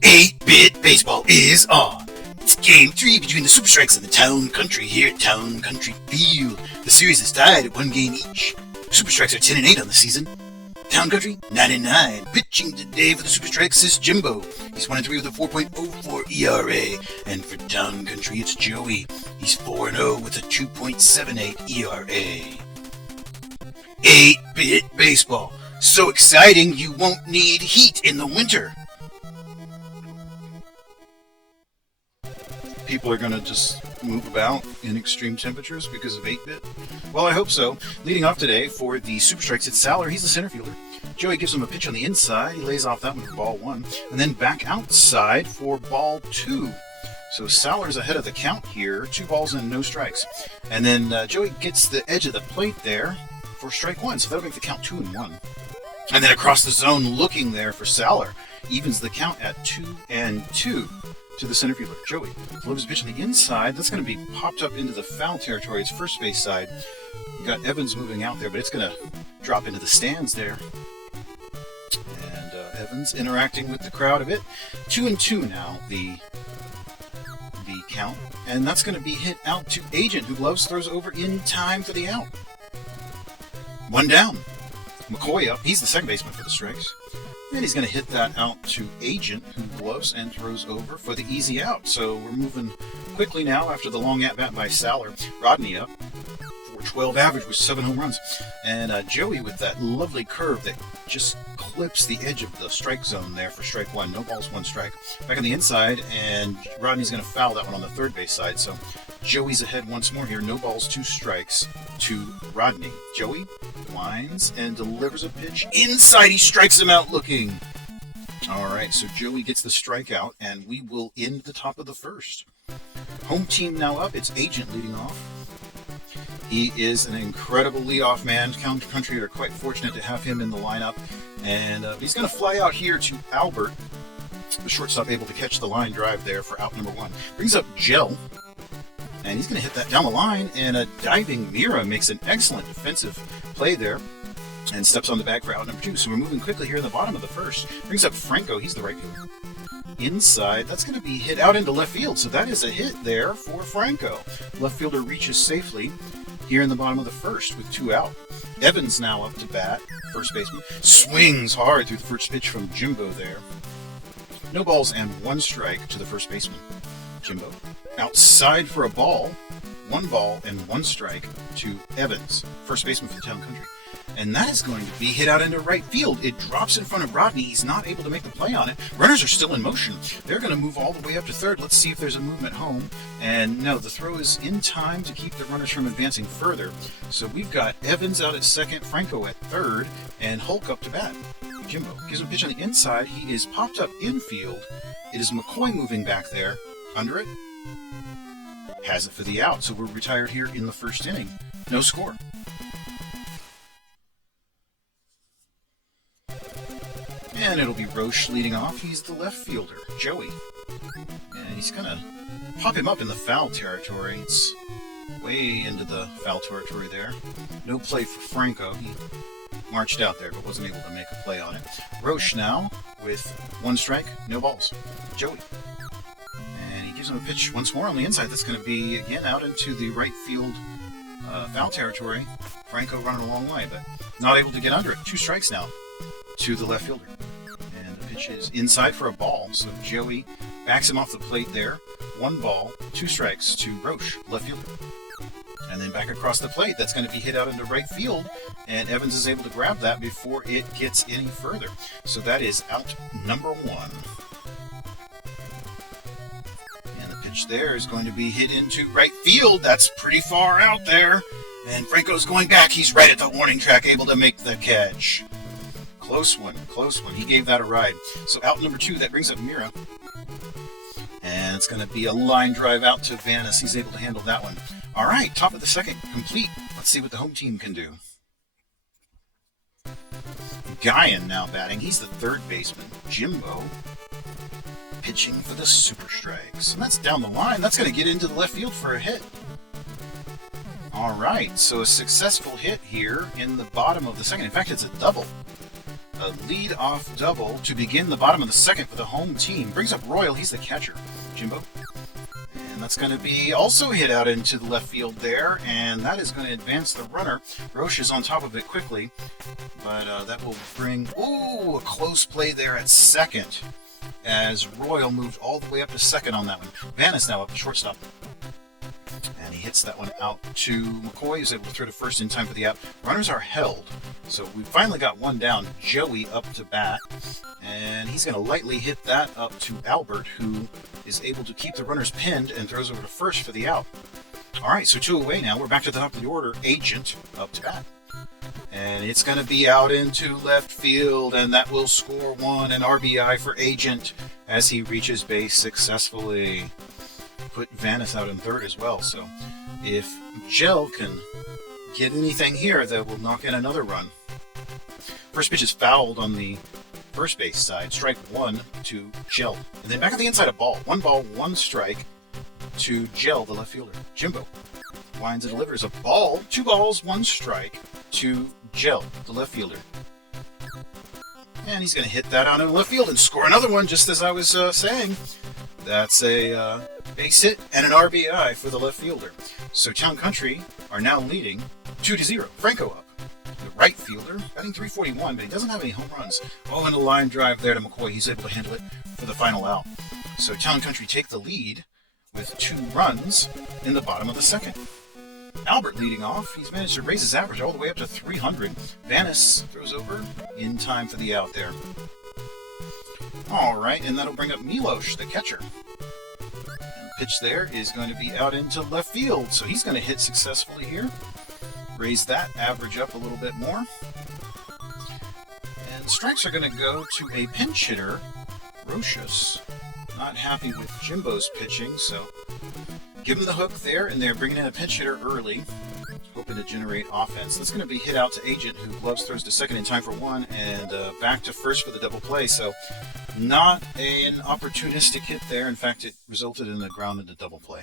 8-Bit Baseball is on. It's Game 3 between the Super Strikes and the Town Country here at Town Country Field. The series is tied at 1 game each. Super Strikes are 10-8 on the season. Town Country, 9-9. Pitching today for the Super Strikes is Jimbo. He's 1-3 with a 4.04 ERA. And for Town Country, it's Joey. He's 4-0 with a 2.78 ERA. 8-Bit Baseball. So exciting you won't need heat in the winter. People are going to just move about in extreme temperatures because of 8-Bit? Well, I hope so. Leading off today for the Super Strikes, it's Saller. He's the center fielder. Joey gives him a pitch on the inside. He lays off that one for ball 1. And then back outside for ball 2. So Saller's ahead of the count here. 2 balls and no strikes. And then Joey gets the edge of the plate there for strike 1. So that'll make the count 2-1. And then across the zone looking there for Saller. Evens the count at 2-2. To the center fielder, Joey. Delivers a pitch on the inside. That's going to be popped up into the foul territory. It's first base side. You got Evans moving out there, but it's going to drop into the stands there. And Evans interacting with the crowd a bit. 2-2 now, the count. And that's going to be hit out to Agent, who gloves throws over in time for the out. 1 down. McCoy up. He's the second baseman for the Strikes. And he's going to hit that out to Agent, who gloves and throws over for the easy out. So we're moving quickly now after the long at-bat by Saller. Rodney up for 12 average with 7 home runs. And Joey with that lovely curve that just clips the edge of the strike zone there for strike 1. No balls, 1 strike. Back on the inside, and Rodney's going to foul that one on the third base side. So Joey's ahead once more here. No balls, 2 strikes to Rodney. Joey lines and delivers a pitch inside. He strikes him out looking. All right, so Joey gets the strikeout, and we will end the top of the first. Home team now up. It's Agent leading off. He is an incredible leadoff man. Town Country are quite fortunate to have him in the lineup. And he's going to fly out here to Albert, the shortstop, able to catch the line drive there for out number 1. Brings up Gel. And he's going to hit that down the line, and a diving Mira makes an excellent defensive play there and steps on the bag for out number 2. So we're moving quickly here in the bottom of the first. Brings up Franco. He's the right fielder. Inside, that's going to be hit out into left field. So that is a hit there for Franco. Left fielder reaches safely here in the bottom of the first with 2 out. Evans now up to bat, first baseman. Swings hard through the first pitch from Jimbo there. No balls and 1 strike to the first baseman, Jimbo. Outside for a ball, 1 ball and 1 strike to Evans, first baseman for the Town Country. And that is going to be hit out into right field. It drops in front of Rodney. He's not able to make the play on it. Runners are still in motion. They're going to move all the way up to third. Let's see if there's a movement home. And no, the throw is in time to keep the runners from advancing further. So we've got Evans out at second, Franco at third, and Hulk up to bat. Jimbo gives him a pitch on the inside. He is popped up infield. It is McCoy moving back there. Under it. Has it for the out. So we're retired here in the first inning. No score. And it'll be Roche leading off. He's the left fielder, Joey. And he's going to pop him up in the foul territory. It's way into the foul territory there. No play for Franco. He marched out there but wasn't able to make a play on it. Roche now with 1 strike, no balls. Joey. And he gives him a pitch once more on the inside. That's going to be, again, out into the right field foul territory. Franco running a long way, but not able to get under it. 2 strikes now to the left fielder. And the pitch is inside for a ball. So Joey backs him off the plate there. 1 ball, 2 strikes to Roche, left fielder. And then back across the plate, that's going to be hit out into right field. And Evans is able to grab that before it gets any further. So that is out number 1. And the pitch there is going to be hit into right field. That's pretty far out there. And Franco's going back. He's right at the warning track, able to make the catch. Close one, close one. He gave that a ride. So out number 2, that brings up Mira. And it's going to be a line drive out to Vanis. He's able to handle that one. All right, top of the second complete. Let's see what the home team can do. Guyan now batting. He's the third baseman. Jimbo pitching for the Super Strikes. And that's down the line. That's going to get into the left field for a hit. All right, so a successful hit here in the bottom of the second. In fact, it's a double. A lead-off double to begin the bottom of the second for the home team. Brings up Royal. He's the catcher. Jimbo. And that's going to be also hit out into the left field there, and that is going to advance the runner. Roche is on top of it quickly, but that will bring, a close play there at second as Royal moved all the way up to second on that one. Van is now up to shortstop. And he hits that one out to McCoy. He's able to throw to first in time for the out. Runners are held. So we finally got one down. Joey up to bat. And he's going to lightly hit that up to Albert, who is able to keep the runners pinned and throws over to first for the out. All right, so 2 away now. We're back to the top of the order. Agent up to bat. And it's going to be out into left field, and that will score one, an RBI for Agent as he reaches base successfully. Put Vanis out in third as well, so if Gel can get anything here, that will knock in another run. First pitch is fouled on the first base side, strike one to Gel. And then back on the inside, a ball. 1 ball, 1 strike to Gel, the left fielder. Jimbo winds and delivers a ball, 2 balls, 1 strike to Gel, the left fielder. And he's going to hit that out in left field and score another one, just as I was saying. That's a base hit and an RBI for the left fielder. So Town Country are now leading 2-0. Franco up. The right fielder, batting .341, but he doesn't have any home runs. Oh, and a line drive there to McCoy. He's able to handle it for the final out. So Town Country take the lead with 2 runs in the bottom of the second. Albert leading off. He's managed to raise his average all the way up to 300. Vanis throws over in time for the out there. All right, and that'll bring up Milos, the catcher. And the pitch there is going to be out into left field, so he's going to hit successfully here. Raise that average up a little bit more. And strikes are going to go to a pinch hitter, Rochus. Not happy with Jimbo's pitching, so give him the hook there, and they're bringing in a pinch hitter early, hoping to generate offense. That's going to be hit out to Agent, who gloves throws to second in time for 1, and back to first for the double play. So not an opportunistic hit there. In fact, it resulted in a ground into double play.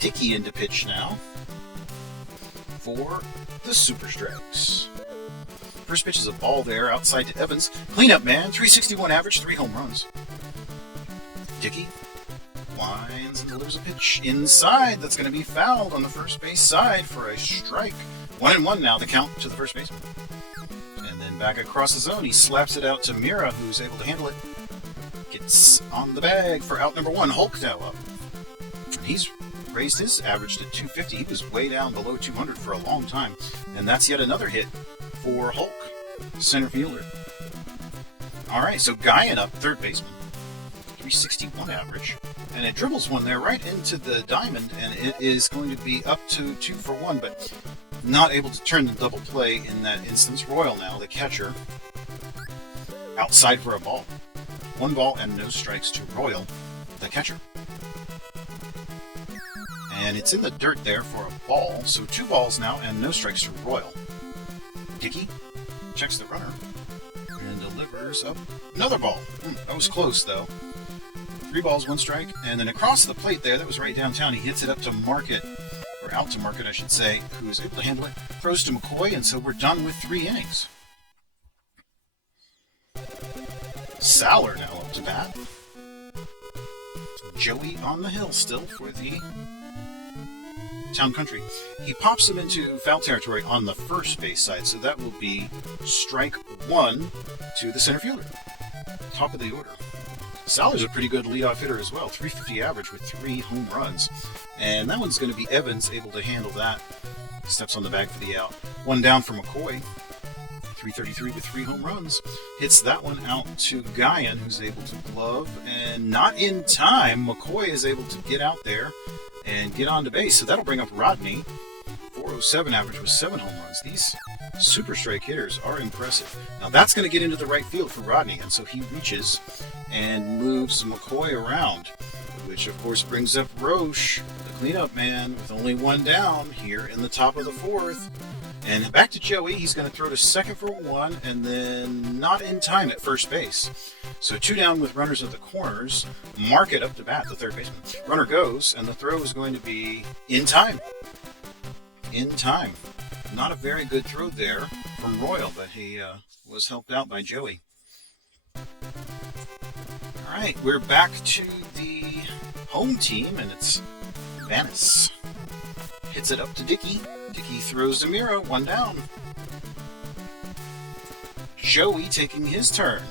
Dickey into pitch now for the Super Strikes. First pitch is a ball there outside to Evans. Cleanup man, .361 average, 3 home runs. Dickey winds and delivers a pitch inside. That's going to be fouled on the first base side for a strike. 1-1 now, the count to the first baseman. And then back across the zone, he slaps it out to Mira, who's able to handle it. Gets on the bag for out number 1. Hulk now up. He's raised his average to .250. He was way down below 200 for a long time. And that's yet another hit for Hulk, center fielder. All right, so Guyan up, third baseman. .361 average. And it dribbles one there right into the diamond, and it is going to be up to 2 for 1, but not able to turn the double play in that instance. Royal now, the catcher, outside for a ball. 1 ball and no strikes to Royal, the catcher. And it's in the dirt there for a ball, so 2 balls now and no strikes to Royal. Dickey checks the runner and delivers up another ball. That was close, though. 3 balls, 1 strike, and then across the plate there, that was right downtown, he hits it up to Market, or out to Market, I should say, who is able to handle it, throws to McCoy, and so we're done with 3 innings. Saller now up to bat. Joey on the hill still for the Town Country. He pops him into foul territory on the first base side, so that will be strike 1 to the center fielder. Top of the order. Saller's a pretty good leadoff hitter as well, .350 average with 3 home runs. And that one's going to be Evans, able to handle that. Steps on the bag for the out. 1 down for McCoy. .333 with 3 home runs. Hits that one out to Guyan, who's able to glove. And not in time, McCoy is able to get out there and get onto base. So that'll bring up Rodney. .407 average with 7 home runs. These super strike hitters are impressive. Now that's going to get into the right field for Rodney, and so he reaches and moves McCoy around, which of course brings up Roche, the cleanup man, with only 1 down here in the top of the 4th. And back to Joey. He's going to throw to second for 1, and then not in time at first base. So 2 down with runners at the corners. Market up to bat, the third baseman. Runner goes, and the throw is going to be in time. In time. Not a very good throw there from Royal, but he was helped out by Joey. Alright, we're back to the home team, and it's Vanis. Hits it up to Dicky. Dicky throws to Mira, one down. Joey taking his turn.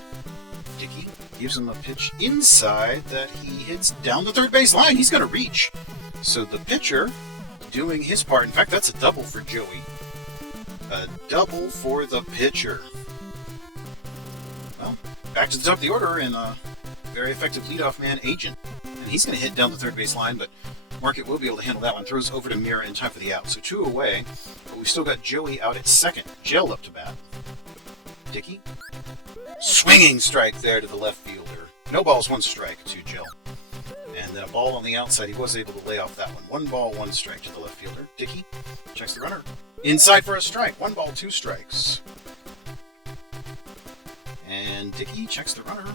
Dicky gives him a pitch inside that he hits down the third base line. He's going to reach. So the pitcher doing his part. In fact, that's a double for Joey. A double for the pitcher. Well, back to the top of the order, and a very effective leadoff man, Agent. And he's going to hit down the third base line, but Market will be able to handle that one. Throws over to Mira in time for the out. So 2 away, but we've still got Joey out at second. Gel up to bat. Dicky. Swinging strike there to the left fielder. No balls, 1 strike to Gel. And then a ball on the outside. He was able to lay off that one. 1 ball, 1 strike to the left fielder. Dicky checks the runner. Inside for a strike. 1 ball, 2 strikes. And Dicky checks the runner.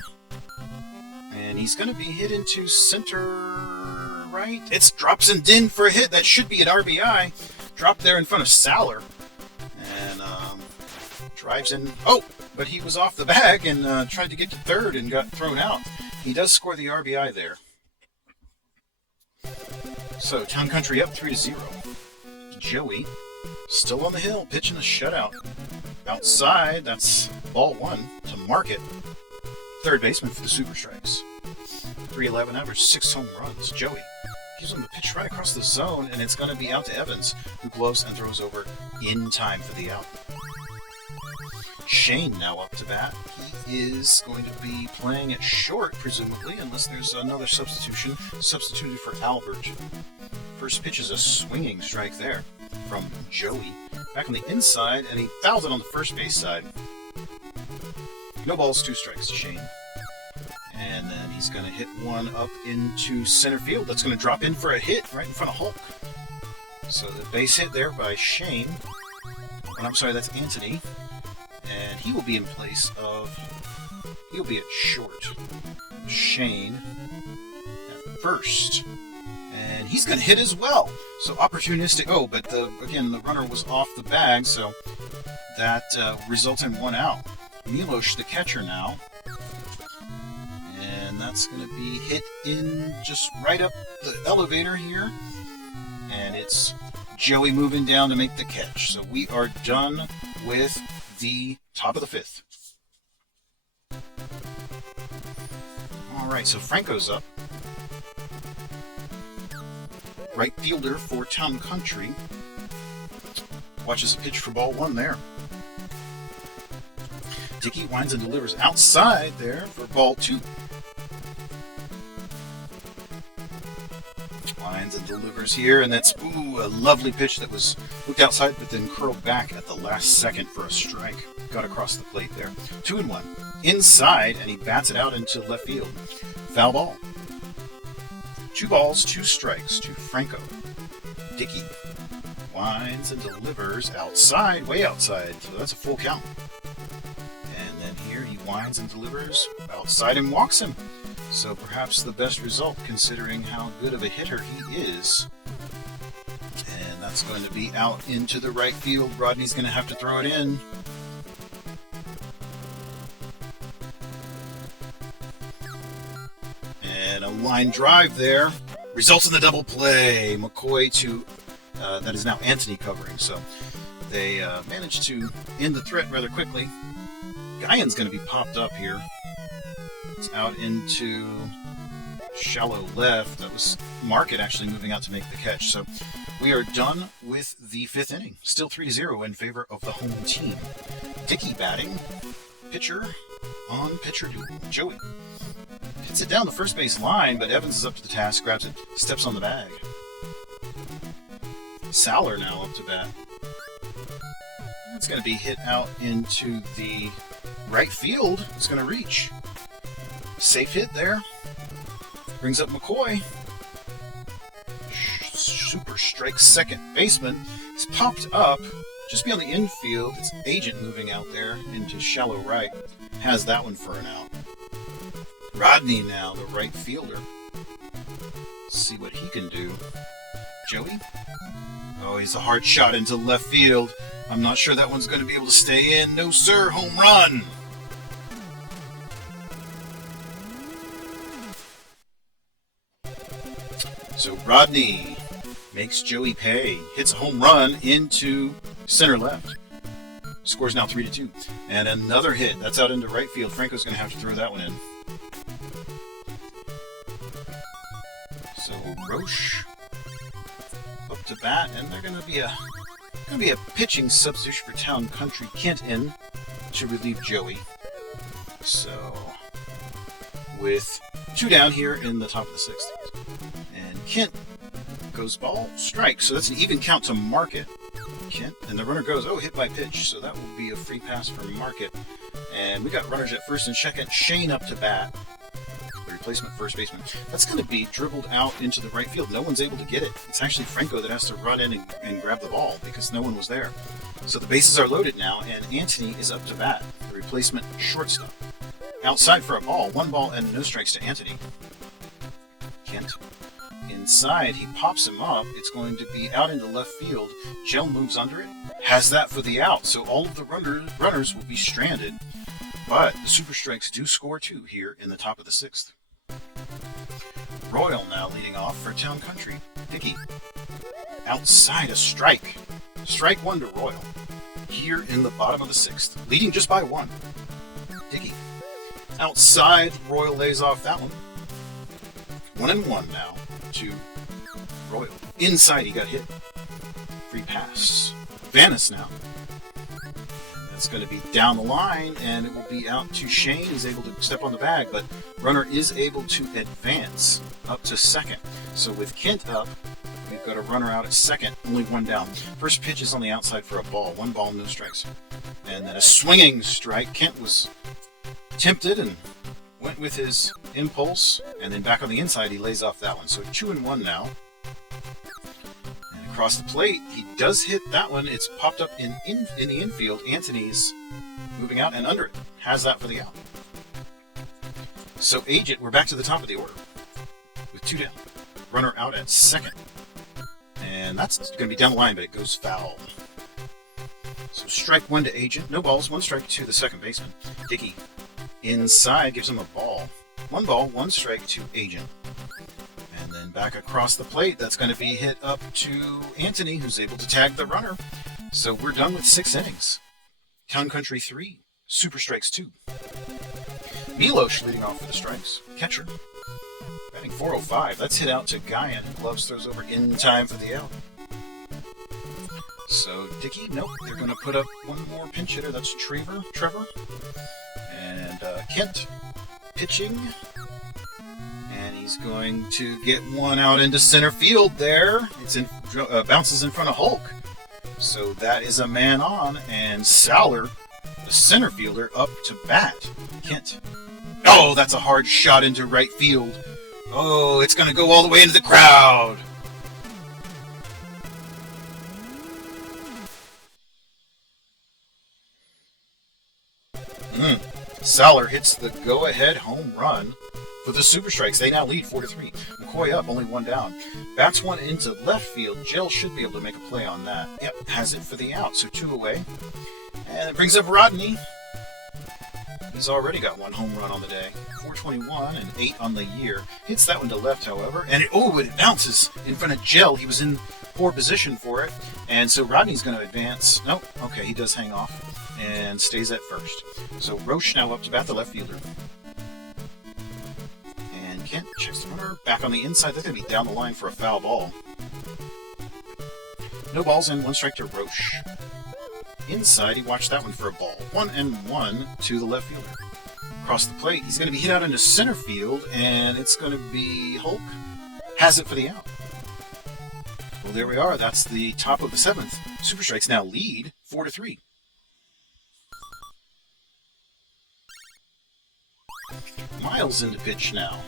And he's going to be hit into center right. It's drops and in for a hit. That should be an RBI. Dropped there in front of Saller. And drives in. Oh, but he was off the bag and tried to get to third and got thrown out. He does score the RBI there. So Town Country up 3-0. Joey still on the hill, pitching a shutout. Outside, that's ball 1 to Market. Third baseman for the Super Strikes. 311 average, 6 home runs. Joey gives him the pitch right across the zone, and it's going to be out to Evans, who gloves and throws over in time for the out. Shane now up to bat. He is going to be playing at short, presumably, unless there's another substitution. Substituted for Albert. First pitch is a swinging strike there from Joey. Back on the inside, and he fouls it on the first base side. No balls, 2 strikes to Shane. And then he's going to hit one up into center field. That's going to drop in for a hit right in front of Hulk. So the base hit there by Shane. And I'm sorry, that's Anthony. And he will be in place of... He'll be at short. Shane at first. And he's going to hit as well. So opportunistic. Oh, but again, the runner was off the bag, so that results in 1 out. Milos, the catcher now. And that's going to be hit in just right up the elevator here. And it's Joey moving down to make the catch. So we are done with the top of the 5th. Alright, so Franco's up. Right fielder for Town Country. Watches a pitch for ball 1 there. Dicky winds and delivers outside there for ball 2. Winds and delivers here, and that's a lovely pitch that was hooked outside but then curled back at the last second for a strike. Got across the plate there. 2-1. Inside, and he bats it out into left field. Foul ball. 2 balls, 2 strikes to Franco. Dicky winds and delivers outside, way outside, so that's a full count. And then here he winds and delivers outside and walks him. So perhaps the best result considering how good of a hitter he is. And that's going to be out into the right field. Rodney's going to have to throw it in. And a line drive there. Results in the double play. McCoy to, that is now Anthony covering. So they managed to end the threat rather quickly. Guyan's going to be popped up here. It's out into shallow left. That was Market actually moving out to make the catch. So we are done with the 5th inning. Still 3-0 in favor of the home team. Dicky batting. Pitcher on pitcher duel. Joey hits it down the first base line, but Evans is up to the task, grabs it, steps on the bag. Saller now up to bat. It's going to be hit out into the right field. It's going to reach. Safe hit there. Brings up McCoy. Super strike second baseman. He's popped up just beyond the infield. It's Agent moving out there into shallow right. Has that one for an out. Rodney now, the right fielder. Let's see what he can do. Joey? Oh, he's a hard shot into left field. I'm not sure that one's going to be able to stay in. No, sir. Home run. So Rodney makes Joey pay. Hits a home run into center left. Scores now 3-2. And another hit. That's out into right field. Franco's going to have to throw that one in. So Roche up to bat, and they're going to be a pitching substitution for Town Country. Kent in to relieve Joey. So with 2 down here in the top of the 6th. And Kent goes ball, strike. So that's an even count to Market. Kent, and the runner goes, hit by pitch. So that will be a free pass for Market. And we got runners at first and second. Shane up to bat. The replacement first baseman. That's going to be dribbled out into the right field. No one's able to get it. It's actually Franco that has to run in and grab the ball because no one was there. So the bases are loaded now, and Anthony is up to bat. The replacement shortstop. Outside for a ball. 1 ball and no strikes to Anthony. Kent. Inside, he pops him up. It's going to be out into left field. Gel moves under it. Has that for the out. So all of the runners will be stranded. But the Super Strikes do score 2 here in the top of the 6th. Royal now leading off for Town Country. Dickey. Outside a strike. Strike 1 to Royal. Here in the bottom of the 6th. Leading just by 1. Dickey. Outside, Royal lays off that one. 1-1 now to Royal. Inside, he got hit. Free pass. Vanis now. That's going to be down the line, and it will be out to Shane. He's able to step on the bag, but runner is able to advance up to second. So with Kent up, we've got a runner out at second, only 1 down. First pitch is on the outside for a ball. 1 ball, no strikes. And then a swinging strike. Kent was tempted and went with his impulse, and then back on the inside, he lays off that one. So 2-1 now. And across the plate, he does hit that one. It's popped up in the infield. Anthony's moving out and under it. Has that for the out. So Agent, we're back to the top of the order with 2 down. Runner out at second. And that's going to be down the line, but it goes foul. So strike 1 to Agent. No balls. 1 strike to the second baseman. Dickey inside gives him a ball. 1 ball, 1 strike to Agent. And then back across the plate, that's going to be hit up to Anthony, who's able to tag the runner. So we're done with 6 innings. Town Country 3, Super Strikes 2. Milosh leading off for the strikes. Catcher. Batting .405. That's hit out to Guyan. Gloves throws over in time for the out. So Dickey, nope. They're going to put up 1 more pinch hitter. That's Trevor. And Kent pitching. And he's going to get 1 out into center field there. It's bounces in front of Hulk. So that is a man on. And Sowler, the center fielder, up to bat. Kent. Oh, that's a hard shot into right field. Oh, it's going to go all the way into the crowd. Sowler hits the go-ahead home run for the Super Strikes. They now lead 4-3. McCoy up, only 1 down. Bats 1 into left field. Gel should be able to make a play on that. Yep, has it for the out, so 2 away. And it brings up Rodney. He's already got 1 home run on the day. 421 and 8 on the year. Hits that one to left, however. And it bounces in front of Gel. He was in poor position for it. And so Rodney's going to advance. Nope. Okay, he does hang off and stays at first. So Roche now up to bat, the left fielder. And Kent checks the runner. Back on the inside. That's going to be down the line for a foul ball. No balls and 1 strike to Roche. Inside, he watched that one for a ball. 1-1 to the left fielder. Across the plate, he's going to be hit out into center field, and it's going to be Hulk. Has it for the out. Well, there we are. That's the top of the 7th. Super Strikes now lead 4-3. Miles into pitch now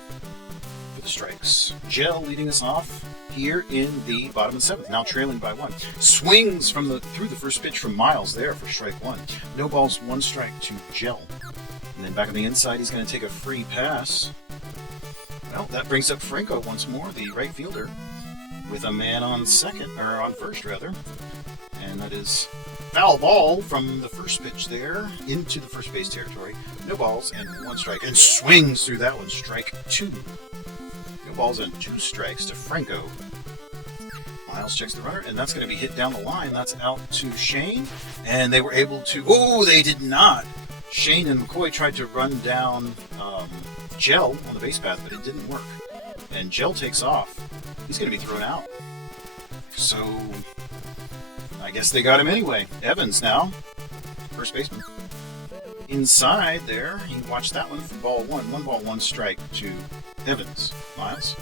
for the Strikes. Gel leading us off here in the bottom of the 7th, now trailing by 1. Swings through the first pitch from Miles there for strike 1. No balls, 1 strike to Gel. And then back on the inside, he's going to take a free pass. Well, that brings up Franco once more, the right fielder, with a man on first rather. And that is Foul ball from the first pitch there into the first base territory. No balls and 1 strike. And swings through that one. Strike 2. No balls and 2 strikes to Franco. Miles checks the runner, and that's going to be hit down the line. That's out to Shane. And they were able to... Oh, they did not. Shane and McCoy tried to run down Gel on the base path, but it didn't work. And Gel takes off. He's going to be thrown out. So... I guess they got him anyway. Evans now, first baseman. Inside there, you can watch that one for ball 1. 1 ball, 1 strike to Evans. Miles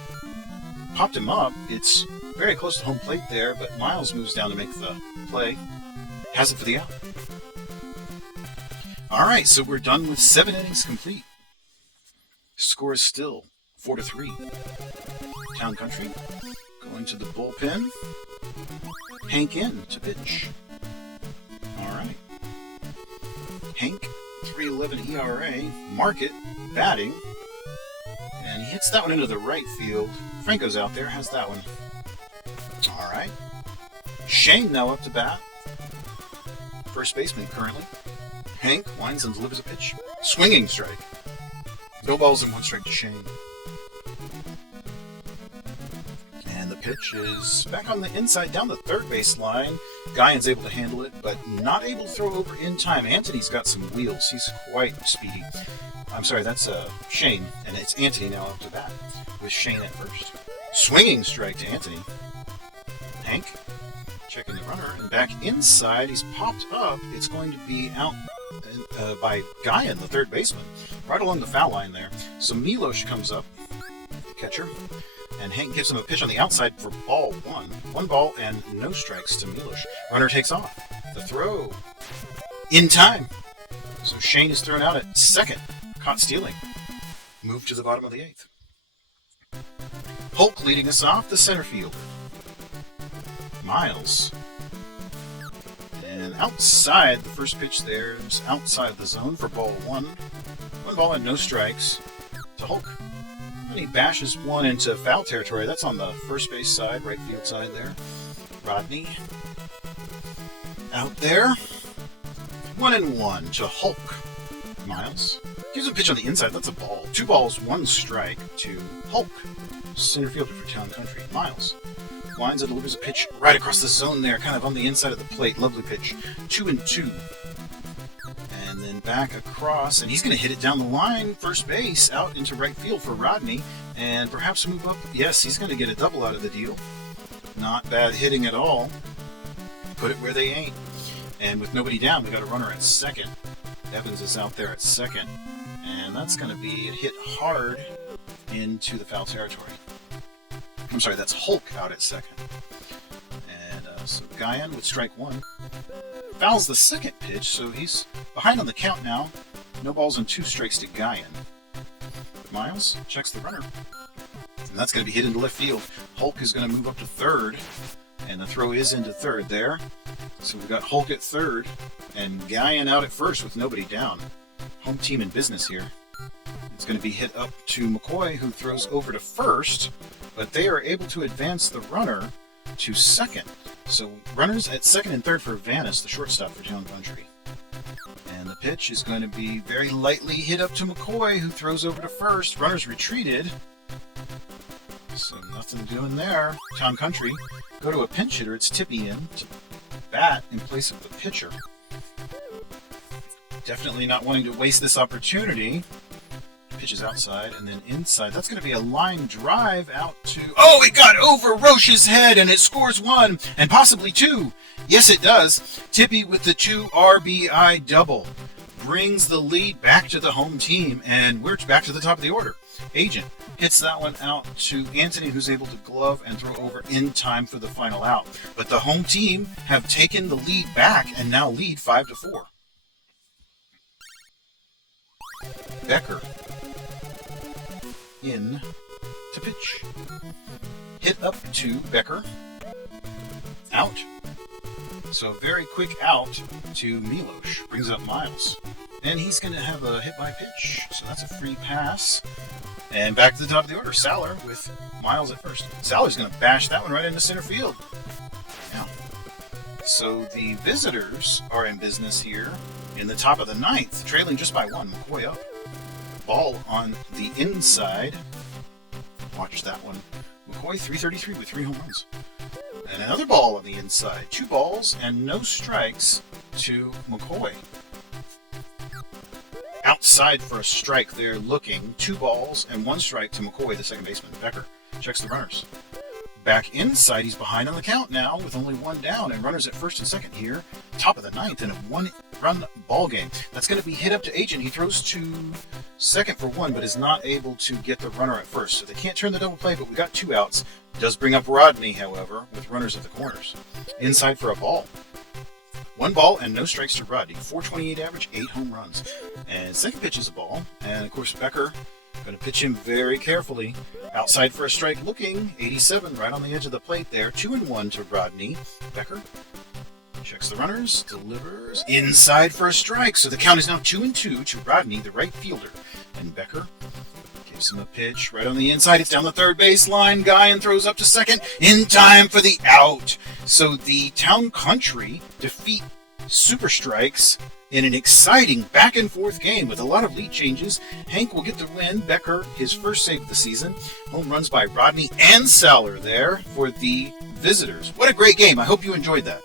popped him up. It's very close to home plate there, but Miles moves down to make the play. Has it for the out. All right, so we're done with 7 innings complete. Score is still 4-3. Town Country going to the bullpen. Hank in to pitch. All right. Hank, 3.11 ERA. Market batting. And he hits that one into the right field. Franco's out there, has that one. All right. Shane now up to bat. First baseman currently. Hank winds and delivers a pitch. Swinging strike. No balls and 1 strike to Shane. And the pitch is back on the inside, down the third base line. Guyan's able to handle it, but not able to throw over in time. Anthony's got some wheels. He's quite speedy. I'm sorry, that's Shane, and it's Anthony now up to bat with Shane at first. Swinging strike to Anthony. Hank checking the runner, and back inside, he's popped up. It's going to be out by Guyan, the third baseman, right along the foul line there. So Milos comes up, the catcher, and Hank gives him a pitch on the outside for ball 1. 1 ball and no strikes to Milos. Runner takes off. The throw. In time. So Shane is thrown out at second. Caught stealing. Move to the bottom of the 8th. Hulk leading us off, the center fielder. Miles. And outside, the first pitch there is outside the zone for ball 1. 1 ball and no strikes to Hulk. And he bashes one into foul territory. That's on the first base side, right field side there. Rodney out there. 1-1 to Hulk. Miles gives a pitch on the inside. That's a ball. 2 balls, 1 strike to Hulk. Center fielder for Town Country. Miles winds and delivers a pitch right across the zone there, kind of on the inside of the plate. Lovely pitch. 2-2. And then back across, and he's going to hit it down the line, first base, out into right field for Rodney, and perhaps move up. Yes, he's going to get a double out of the deal. Not bad hitting at all. Put it where they ain't. And with nobody down, we got a runner at second. Evans is out there at second, and that's going to be hit hard into the foul territory. I'm sorry, that's Hulk out at second. And so Guyan with strike 1. Fouls the second pitch, so he's behind on the count now. No balls and 2 strikes to Guyan. Miles checks the runner. And that's going to be hit into left field. Hulk is going to move up to third, and the throw is into third there. So we've got Hulk at third, and Guyan out at first with nobody down. Home team in business here. It's going to be hit up to McCoy, who throws over to first, but they are able to advance the runner to second. So runners at second and third for Vanis, the shortstop for Town Country. And the pitch is going to be very lightly hit up to McCoy, who throws over to first. Runners retreated. So nothing doing there. Town Country go to a pinch hitter. It's Tippy in to bat in place of the pitcher. Definitely not wanting to waste this opportunity. Pitches outside and then inside. That's going to be a line drive out to... Oh, it got over Roche's head and it scores 1 and possibly 2. Yes, it does. Tippy with the 2 RBI double brings the lead back to the home team, and we're back to the top of the order. Agent hits that one out to Anthony, who's able to glove and throw over in time for the final out. But the home team have taken the lead back and now lead 5-4. Becker in to pitch. Hit up to Becker. Out. So very quick out to Milos. Brings up Miles. And he's going to have a hit by pitch. So that's a free pass. And back to the top of the order. Saller with Miles at first. Saller's going to bash that one right into center field. Now, So the visitors are in business here in the top of the ninth, trailing just by one. McCoy up. Ball on the inside. Watch that one. McCoy 333 with 3 home runs. And another ball on the inside. 2 balls and no strikes to McCoy. Outside for a strike there looking. 2 balls and 1 strike to McCoy, the second baseman. Becker checks the runners. Back inside, he's behind on the count now with only 1 down and runners at first and second here. Top of the ninth in a 1-run ball game. That's going to be hit up to Agent. He throws to second for 1, but is not able to get the runner at first. So they can't turn the double play, but we got 2 outs. Does bring up Rodney, however, with runners at the corners. Inside for a ball. 1 ball and no strikes to Rodney. 428 average, 8 home runs. And second pitch is a ball. And of course, Becker going to pitch him very carefully. Outside for a strike looking. 87 right on the edge of the plate there. 2-1 to Rodney. Becker checks the runners. Delivers. Inside for a strike. So the count is now 2-2 to Rodney, the right fielder. And Becker gives him a pitch right on the inside. It's down the third baseline. Guyan throws up to second in time for the out. So the Town Country defeat Super Strikes in an exciting back-and-forth game with a lot of lead changes. Hank will get the win. Becker, his first save of the season. Home runs by Rodney and Saller there for the visitors. What a great game. I hope you enjoyed that.